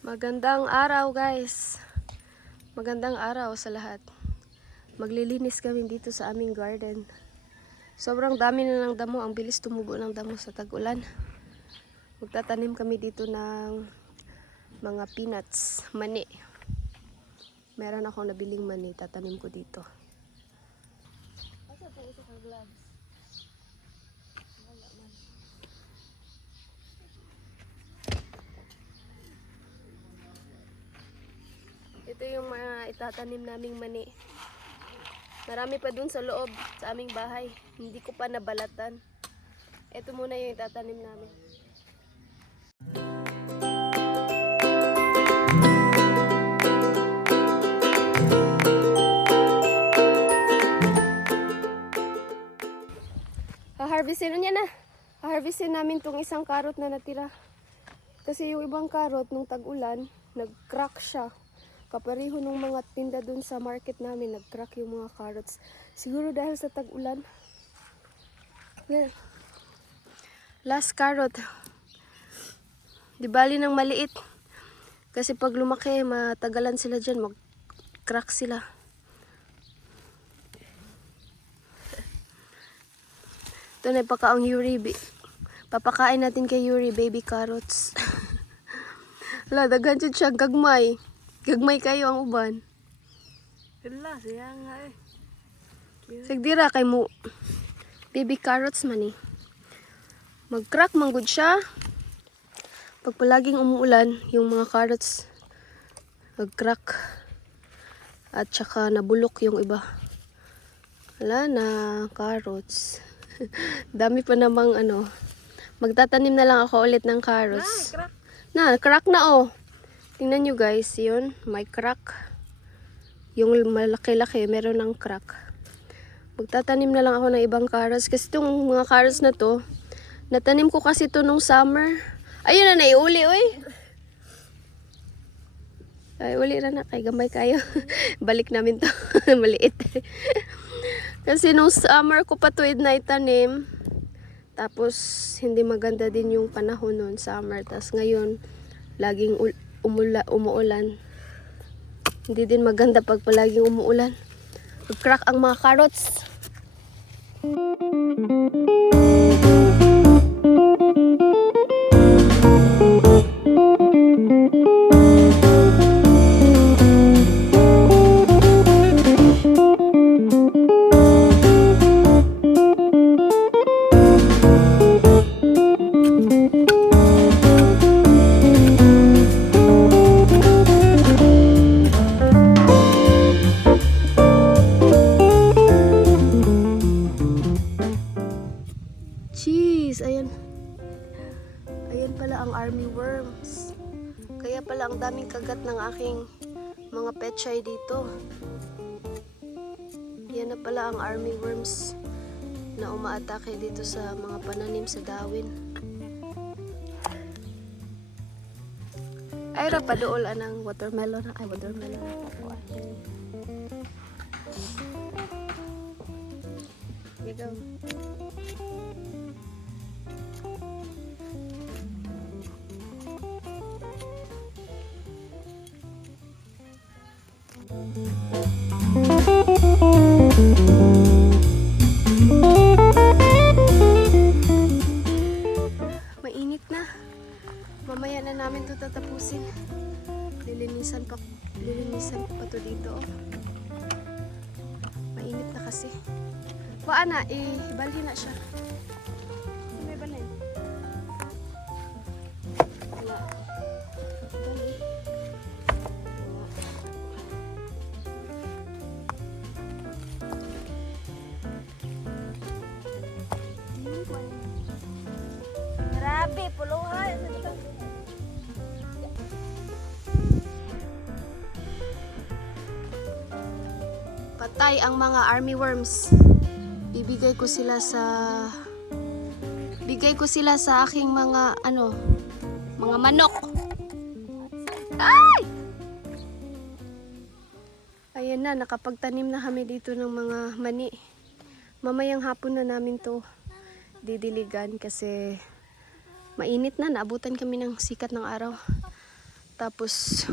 Magandang araw guys. Magandang araw sa lahat. Maglilinis kami dito sa aming garden. Sobrang dami na ng damo. Ang bilis tumubo ng damo sa tag-ulan. Magtatanim kami dito ng mga peanuts, mani. Meron akong nabiling mani. Tatanim ko dito. Ito yung mga itatanim naming mani. Marami pa dun sa loob, sa aming bahay. Hindi ko pa nabalatan. Ito muna yung itatanim namin. Harvestin niya na. Harvestin namin tong isang karot na natira. Kasi yung ibang karot nung tag-ulan, nag-crack siya. Kapareho nung mga tinda dun sa market namin, nag-crack yung mga carrots. Siguro dahil sa tag-ulan. Yeah. Last carrot. Di bali ng maliit. Kasi pag lumaki, matagalan sila dyan, mag-crack sila. Ito na ipakaang Yuri. Papakain natin kay Yuri, baby carrots. Hala, daghan dyan siya, gagmay. Gagmay kayo ang uban. Wala, siya nga eh. Sigdira kay mo. Baby carrots man eh. Mag-crack manggod siya. Pag palaging umuulan, yung mga carrots mag-crack. At saka nabulok yung iba. Wala na, carrots. Dami pa namang ano. Magtatanim na lang ako ulit ng carrots. Crack na oh. Tingnan nyo guys, yun, may crack. Yung malaki-laki, meron ng crack. Magtatanim na lang ako ng ibang carrots. Kasi itong mga carrots na to, natanim ko kasi to nung summer. Ayun na, naiuli, uy. Ay, uli na kay gamay kayo. Balik namin to, maliit. Kasi nung summer ko pa to na itanim. Tapos, hindi maganda din yung panahon nun, summer. Tapos ngayon, laging umuulan. Hindi din maganda pag palaging umuulan. Mag-crack ang mga carrots. Ayan pala ang army worms. Kaya pala ang daming kagat ng aking mga pechay dito. Yan na pala ang army worms na umaatake dito sa mga pananim sa dawin. Ay, rapadool anang watermelon. Ay, watermelon. Here you go. Mainit na. Mamaya na namin to tatapusin. Lilinisan pa to dito. Oh. Mainit na kasi. Kuha na, ibalhin na siya. May balhin. Grabe, puluhan. Patay ang mga army worms. Bigay ko sila sa aking mga mga manok. Ay! Ayan na, nakapagtanim na kami dito ng mga mani. Mamayang hapon na namin to didiligan kasi mainit na, naabutan kami ng sikat ng araw. Tapos,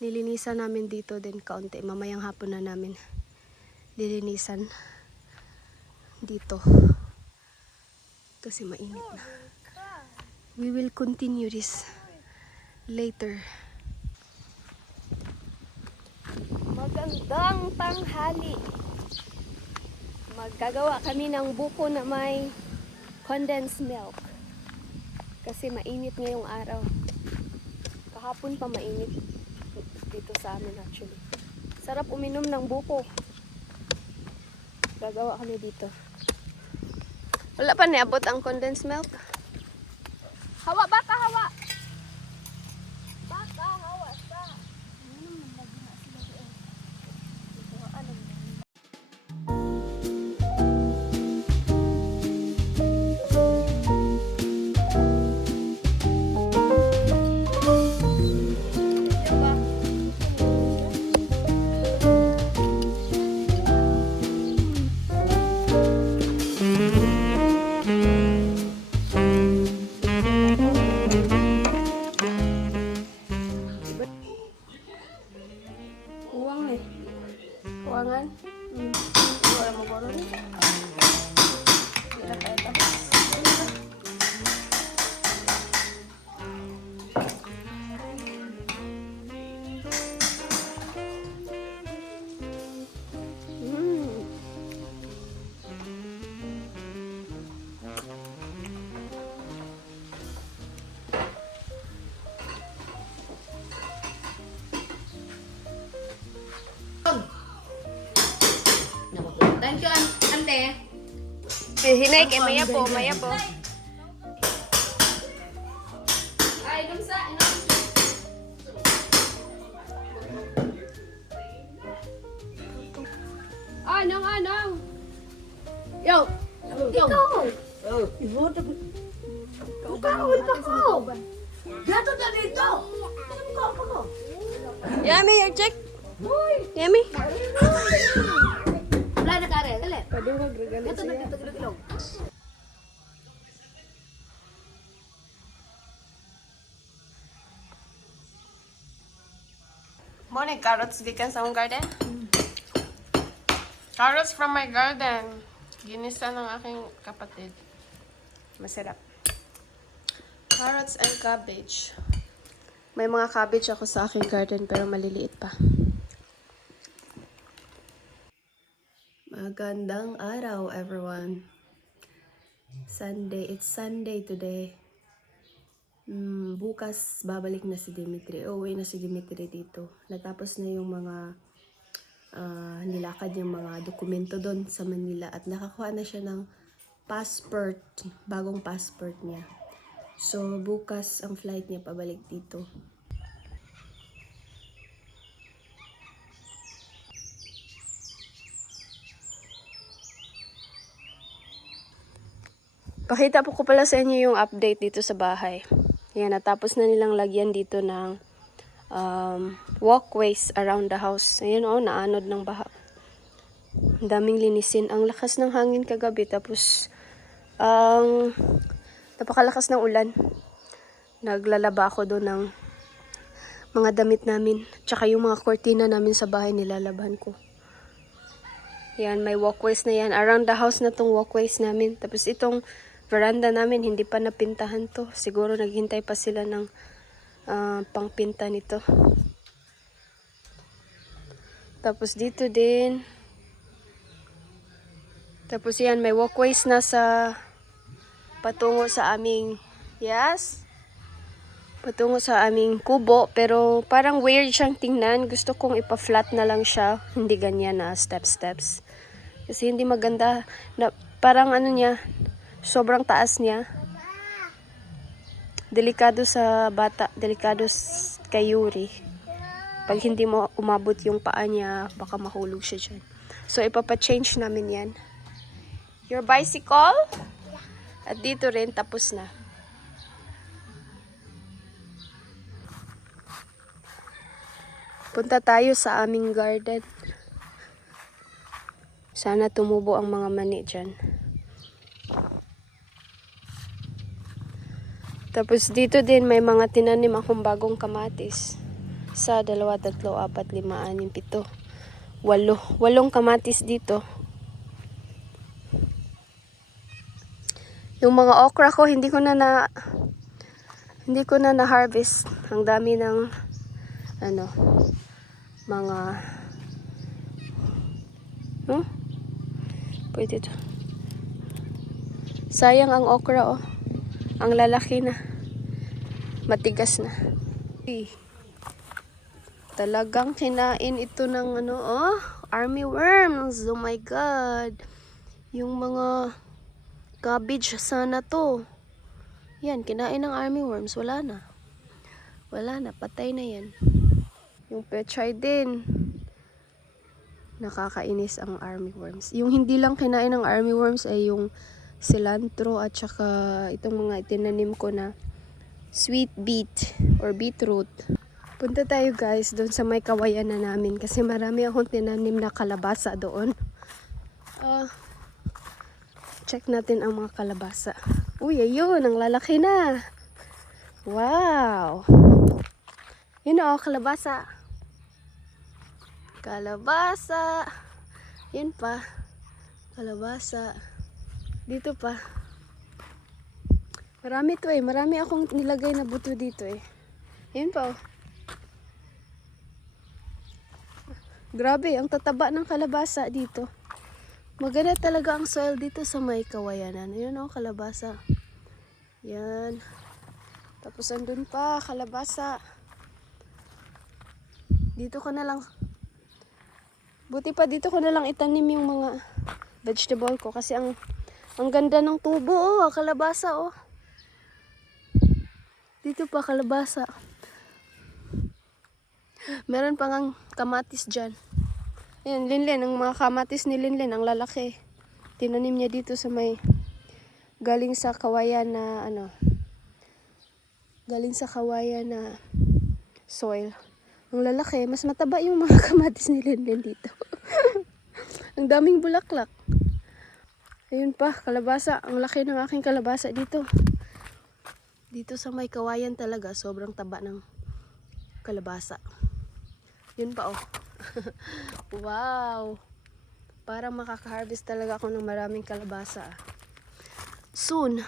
nilinisan namin dito din kaunti. Mamayang hapon na namin lilinisan dito. Kasi mainit na. We will continue this later. Magandang tanghali. Maggagawa kami ng buko na may condensed milk. Kasi mainit ngayong araw. Kahapon pa mainit dito sa amin actually. Sarap uminom ng buko. Gagawa kami dito. Wala pa niabot ang condensed milk. Hawa baka hawa. Baka hawa sa. Uwang eh. Uwangan. Wala mo baro rin. Hindi tayo tapos. Thank you, ante. Hinay kay Maya po, Maya po. Ay, dun sa, Anong? Yo! Yummy, your check? Yummy? Wala na kare, dali. Padungag, regalit Ito siya. na gilog. Morning, carrots gikan sa mong garden? Carrots from my garden. Ginisa ng aking kapatid. Masarap. Carrots and cabbage. May mga cabbage ako sa aking garden pero maliliit pa. Magandang araw, everyone. Sunday. It's Sunday today. Bukas, babalik na si Dimitri. Uuwi na si Dimitri dito. Natapos na yung mga nilakad yung mga dokumento doon sa Manila. At nakakuha na siya ng passport. Bagong passport niya. So, bukas ang flight niya pabalik dito. Pakita po ko pala sa inyo yung update dito sa bahay. Yan, natapos na nilang lagyan dito ng walkways around the house. Ayan o, naanod ng baha. Ang daming linisin. Ang lakas ng hangin kagabi. Tapos, napakalakas ng ulan. Naglalaba ako doon ng mga damit namin. Tsaka yung mga kortina namin sa bahay nilalaban ko. Yan, may walkways na yan. Around the house na tong walkways namin. Tapos itong veranda namin, hindi pa napintahan to. Siguro naghintay pa sila ng pangpinta nito. Tapos dito din. Tapos yan, may walkways na sa patungo sa aming, patungo sa aming kubo. Pero parang weird siyang tingnan. Gusto kong ipa-flat na lang siya. Hindi ganyan na steps. Kasi hindi maganda. Parang ano niya, sobrang taas niya. Delikado sa bata, delikado kay Yuri. Pag hindi mo umabot yung paa niya, baka mahulog siya dyan. So, ipapa-change namin yan. Your bicycle? At dito rin, tapos na. Punta tayo sa aming garden. Sana tumubo ang mga mani dyan. Tapos dito din may mga tinanim akong bagong kamatis. 1, 2, 3, 4, 5, 6, 7, 8. 8 kamatis dito. Yung mga okra ko hindi ko na harvest. Ang dami ng mga pwede to. Sayang ang okra oh. Ang lalaki na. Matigas na. Talagang kinain ito ng army worms. Oh my god. Yung mga cabbage sana to. Yan, kinain ng army worms. Wala na. Wala na. Patay na yan. Yung pechay din. Nakakainis ang army worms. Yung hindi lang kinain ng army worms ay yung cilantro at saka itong mga itinanim ko na sweet beet or beetroot. Punta tayo guys doon sa may kawayan na namin kasi marami akong tinanim na kalabasa doon. Check natin ang mga kalabasa. Uy, ayun, ang lalaki na. Wow! Yun o, kalabasa. Kalabasa. Yun pa. Kalabasa. Dito pa. Marami to eh. Marami akong nilagay na buto dito eh. Yun pa oh. Grabe, ang tataba ng kalabasa dito. Maganda talaga ang soil dito sa may kawayanan. Yun oh, kalabasa. Yan. Tapos andun pa, kalabasa. Dito ko na lang. Buti pa dito ko na lang itanim yung mga vegetable ko kasi ang ganda ng tubo oh, kalabasa oh. Dito pa kalabasa. Meron pa ngang kamatis dyan. Ayan, Linlin, ang mga kamatis ni Linlin, ang lalaki. Tinanim niya dito sa may galing sa kawayan na galing sa kawayan na soil. Ang lalaki, mas mataba yung mga kamatis ni Linlin dito. Ang daming bulaklak. Ayun pa, kalabasa. Ang laki ng aking kalabasa dito. Dito sa may kawayan talaga, sobrang taba ng kalabasa. Yun pa oh. Wow! Parang makaka-harvest talaga ako ng maraming kalabasa. Soon.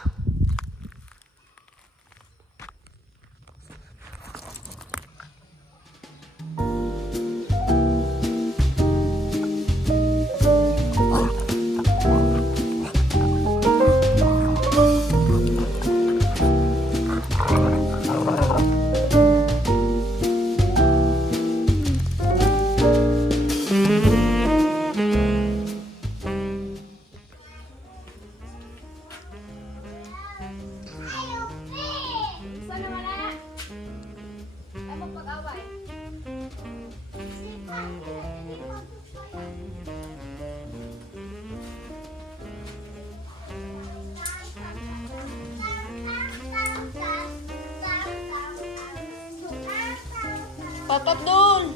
Papa Abdul!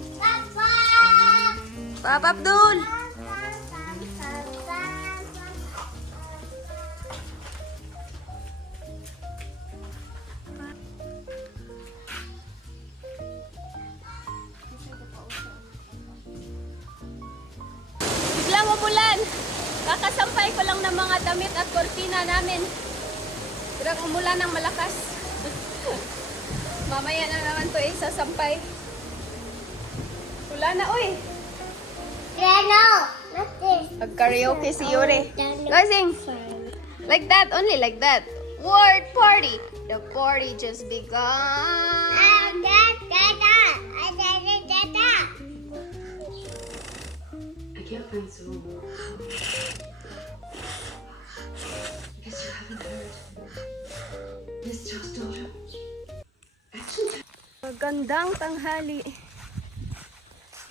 Papa Abdul! Biglang umulan! Kakasampay ko lang ng mga damit at kortina namin. Biglang umulan ng malakas. Mamaya na naman to sasampay. Wala na, oy. Mag-karaoke si Yuri. Let's sing. Like that, only like that. Word party. The party just begun. I can't find Soul. Guess you haven't heard. Miss Jo's daughter. Magandang tanghali.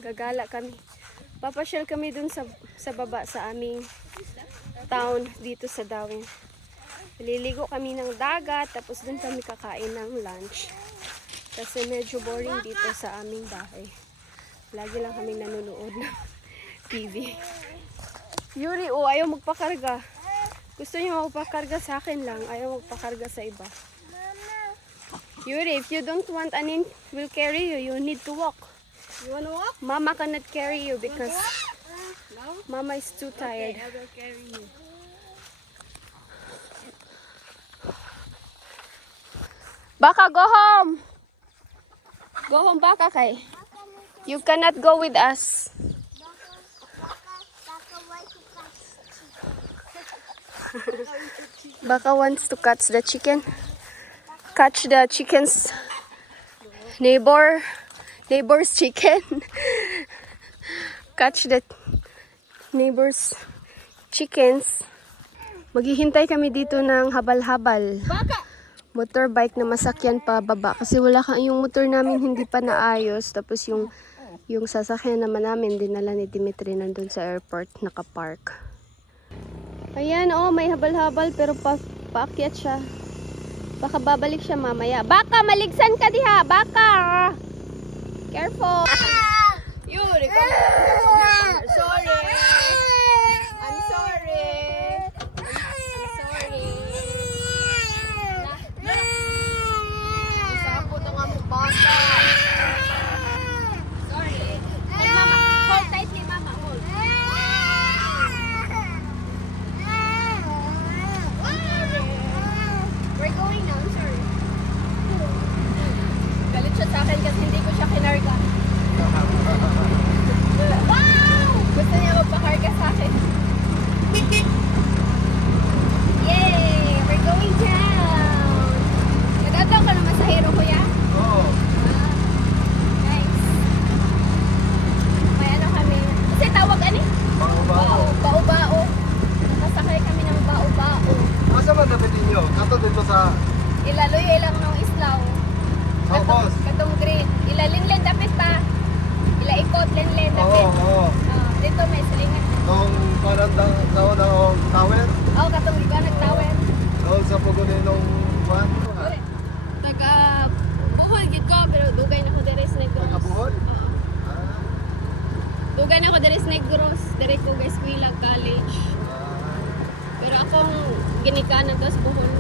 Gagala kami. Papasyal kami dun sa baba sa aming town dito sa Dawin. Liligo kami ng dagat tapos dun kami kakain ng lunch. Kasi medyo boring dito sa aming bahay. Lagi lang kami nanonood ng TV. Yuri, ayaw magpakarga. Gusto niya magpakarga sa akin lang. Ayaw magpakarga sa iba. Yuri, if you don't want Anin will carry you, you need to walk. You wanna walk? Mama cannot carry you because No? Mama is too tired. I will carry you. Baka, go home! Go home, Baka, kay. You cannot go with us. Baka wants to catch the chicken. Catch the chicken's neighbor's chicken. Catch the neighbor's chickens. Maghihintay kami dito ng habal-habal. Motorbike na masakyan pa baba kasi wala yung motor namin hindi pa naayos, tapos yung sasakyan naman namin dinala ni Dimitri nandun sa airport nakapark. Ayan, oh, may habal-habal pero paakyat siya. Baka babalik siya mamaya. Baka maligsan ka diha, baka. Careful. Yuri, come here. Sorry. I'm sorry. Isapo na nga mo bata. Sorry. Hold mama. Hold tightly, mama. Hold. We're going now. I'm sorry. Galit siya sa akin kasi hindi ko siya kinarga. Wow! Gusto niya magpakarga sa akin. Yay! We're going down! Nagataw ka naman sa hero, kuya? Oo. Nice. May ano kami. Kasi tawag ano eh? Bao-bao. Bao-bao. Nakasakay kami ng bao-bao. Asa man nabitin nyo? Kato dito sa Ilaloy lang ng islaw. Saupos. Katong green. Ilalinlen dapit pa. Ilaikot lenlen Oo, dapit. oo. Dito may silingan. Nung parang daon ng tower. Oh, katong iba nag-tower. Doon sa pugunin nung van. Taga Buhol gid ko pero dugay na ko diri sa Negros. Taga Buhol? Oo. Ah, Dugay na ko diri sa Negros, diri ko guys Eskwela College. Pero akong ginikanan to sa Buhol.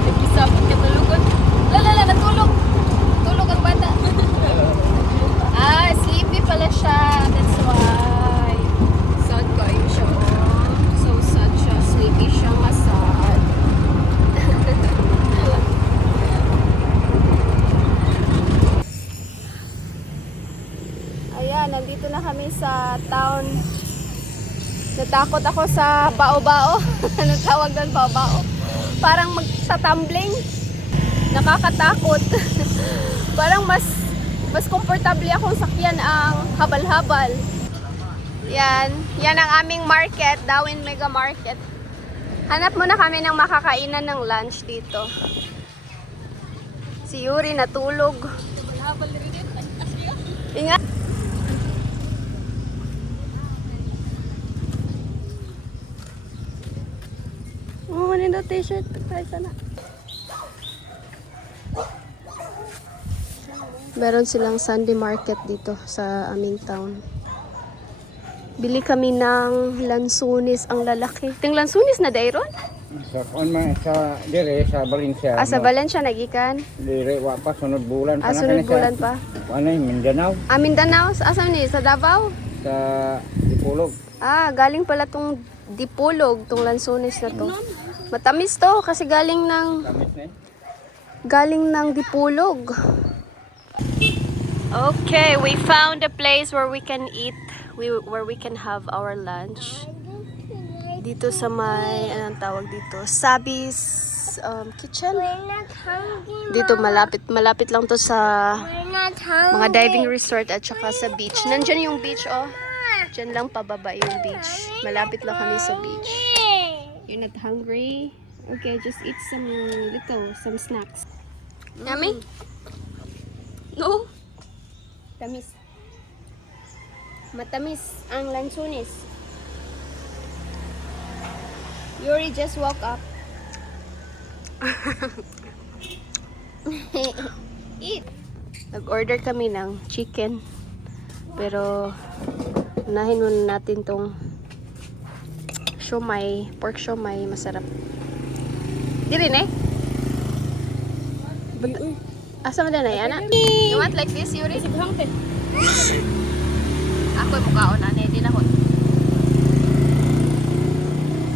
Nagkisabot ka tulugon. Lala, natulog. Tulog ang bata. Sleepy pala siya. That's why. Sad kayo siya. Oh. So sad siya. Sleepy siya. Masad. Ayan, nandito na kami sa town. Natakot ako sa bao-bao. Anong tawag doon, bao-bao? Parang magtatumbling. Nakakatakot. Parang mas komportable akong sakyan ang habal-habal. Yan ang aming market, Dawin Mega Market. Hanap muna kami ng makakainan ng lunch dito. Si Yuri natulog. Ingat. Oh, ano na t-shirt? Tayo sana. Meron silang Sunday market dito sa aming town. Bili kami ng lansunis ang lalaki. Ting lansunis na dayron? Sa sa dire sa Valencia. Sa Valencia nagikan. Dire wa pa sunod bulan pa Sunod bulan pa. Ano Mindanao Mindanao, asa ni? Sa Davao? sa Dipolog. Galing pala tong Dipolog, tong lansunis na to. Matamis to kasi galing ng Dipolog. Okay, we found a place where we can eat, where we can have our lunch. Dito sa may, anong tawag dito? Sabi's Kitchen. Dito malapit lang to sa mga diving resort at saka sa beach. Nandyan yung beach, oh. Diyan lang pababa yung beach. Malapit lang kami sa beach. You're not hungry? Okay, just eat some snacks. Yummy? No? Tamis. Matamis ang lansunis. Yuri just woke up. Eat. Nag-order kami ng chicken. Pero unahin muna natin tong siomai, pork siomai, masarap. Di rin eh. Asa man na yan? You want like this, Yuri? Sighang te. Ako yung mukhaon na. Hindi na ko.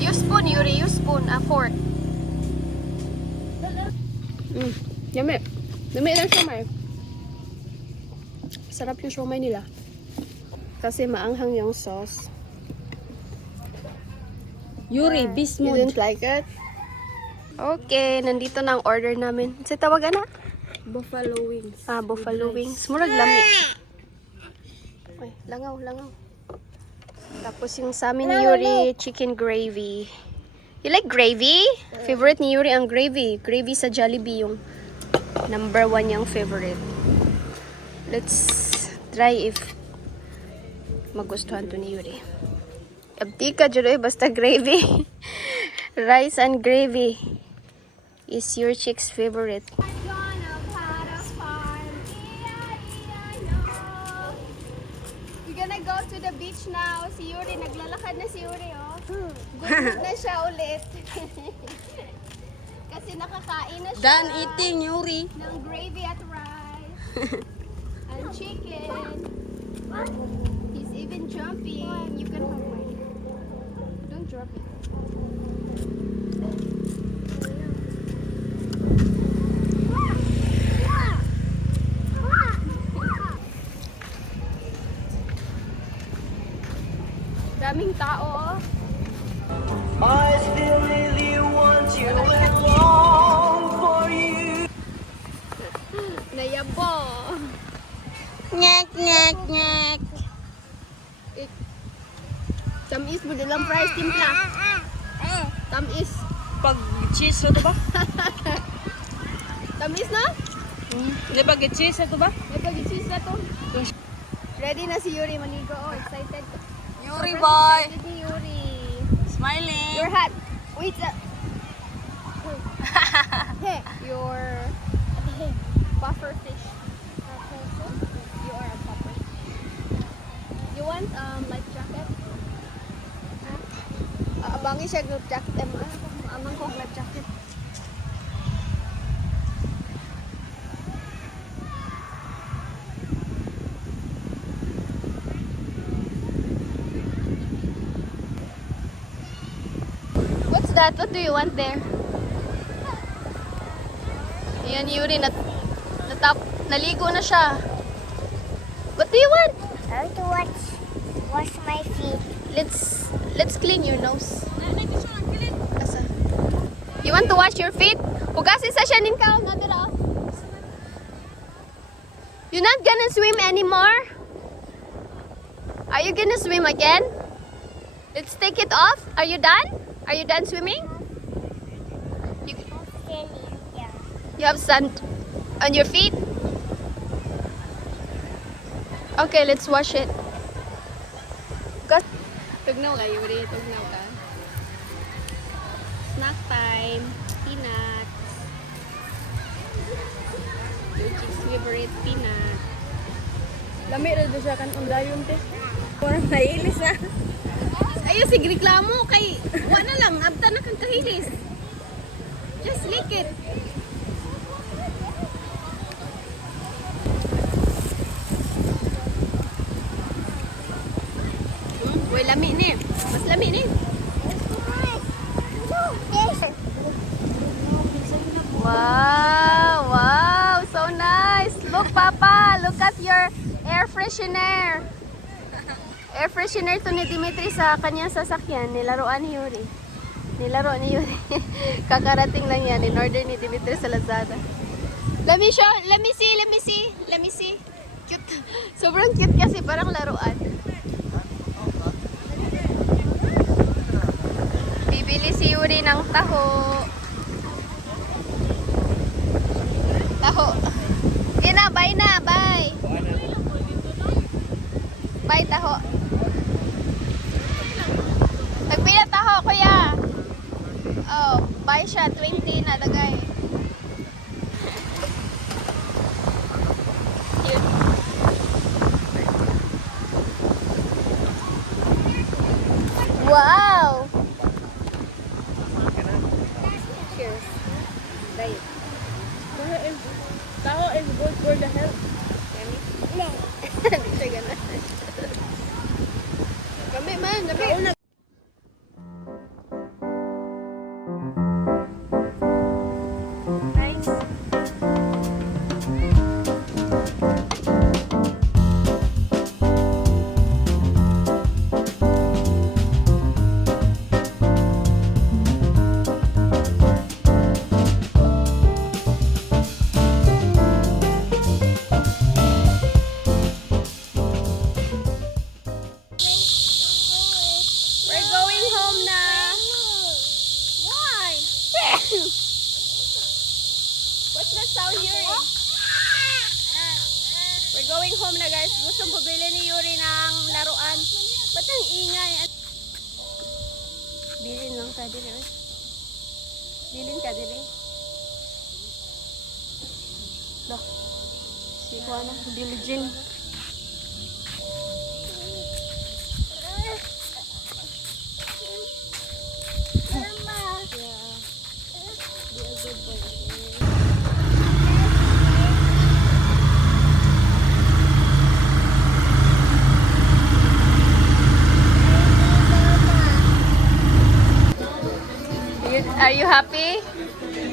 Use spoon, Yuri. Use spoon. A fork. Yummy. Yummy lang siomay. Sarap yung siomay nila. Kasi maanghang yung sauce. Yuri, beast You mode. didn't like it? Okay, nandito na ang order namin. Sa tawagan na? Buffalo wings. Buffalo wings. Murag lami. Ay, langaw, langaw. Tapos yung sa amin ni Yuri, chicken gravy. You like gravy? Favorite ni Yuri ang gravy. Gravy sa Jollibee yung number 1 yung favorite. Let's try if magustuhan to ni Yuri. Abdi ka, Juroy, basta gravy. Rice and gravy is your chick's favorite. We're gonna go to the beach now. Si Yuri, naglalakad na si Yuri, oh. Good na siya ulit. Kasi nakakain na siya. Done eating, Yuri. Ng gravy at rice. And chicken. He's even jumping. You can have mine. Don't drop it. Daming tao, oh. Nayabo. Nyek, nyek, nyek. Tamis mo nilang fries timpla. Tamis. Pag cheese na to ba? Tamis na? Di ba cheese na to ba? May pag-cheese na to. Ready na si Yuri manigo. Oh, excited. Yuri Sobrang boy. excited ni Yuri. Smiling. Your hat. Wait. Hey, your puffer fish. You are a puffer. You want life jacket? Abangi siya group jacket. Amang ko life jacket. What's that? What do you want there? Ayan, Yuri, naligo na siya. What do you want? I want to wash my feet. Let's clean your nose. Asa? You want to wash your feet? Hugasin sa siya nin ka. Nadira. You're not gonna swim anymore? Are you gonna swim again? Let's take it off. Are you done? Are you done swimming? You, Yeah. you have sand on your feet? Okay, let's wash it. Tugnaw ka, Yuri. Tugnaw ka. Snack time. Peanuts. Your chick's favorite peanut. Lami rin doon siya kan undayon te. Parang nailis na. Ayun, sige, reklamo kay wala na lang, abta na kang kahilis. Just lick it. Uy, lami ni. Mas lami ni. Wow, wow, so nice. Look, Papa, look at your air freshener. Air freshener to ni Dimitri sa kanyang sasakyan. Nilaroan ni Yuri. Nilaro ni Yuri. Kakarating lang yan. In order ni Dimitri sa Lazada. Let me show. Let me see. Let me see. Let me see. Cute. Sobrang cute kasi. Parang laruan. Bibili si Yuri ng taho. Taho. Ina, bye na. Bye. Bye, taho. Nagpila taho, kuya. Oh, buy siya. 20 na, dagay. Cute. Wow! Cheers. Try it. Taho is good for the health. Yummy? Hindi siya gana. Dami man, dami. Nice. We're going home na. Why? What's that sound, Yuri? We're going home na, guys. Gustong bumili ni Yuri ng laruan. Ba't ang ingay? Bilin lang ka din, eh. Bilin ka din, eh. Dah. Si Juana, Billie Jean. Are you happy?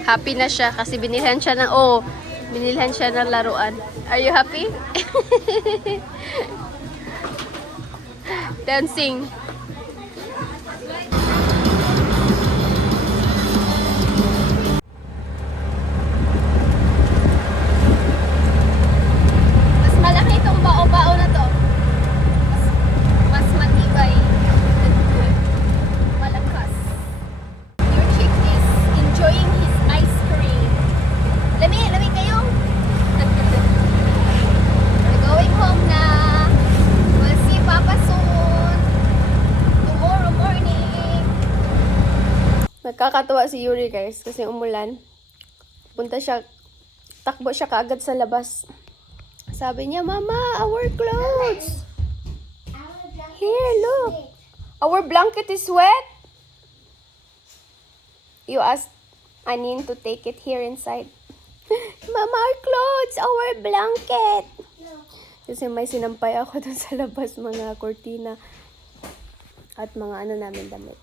Happy na siya kasi binilhan siya ng binilhan siya ng laruan. Are you happy? Dancing. Mas malaki itong bao-bao na to. Mas matibay. Malakas. Your chick is enjoying his ice cream. Lami kayo. We're going home na. We'll see Papa soon. Tomorrow morning. Nagkakatuwa si Yuri, guys, kasi umulan. Takbo siya kaagad sa labas. Sabi niya, Mama, our clothes. Here, look. Our blanket is wet. You asked Anin to take it here inside. Mama, our clothes, our blanket. Kasi may sinampay ako dun sa labas, mga kortina at mga ano namin damit.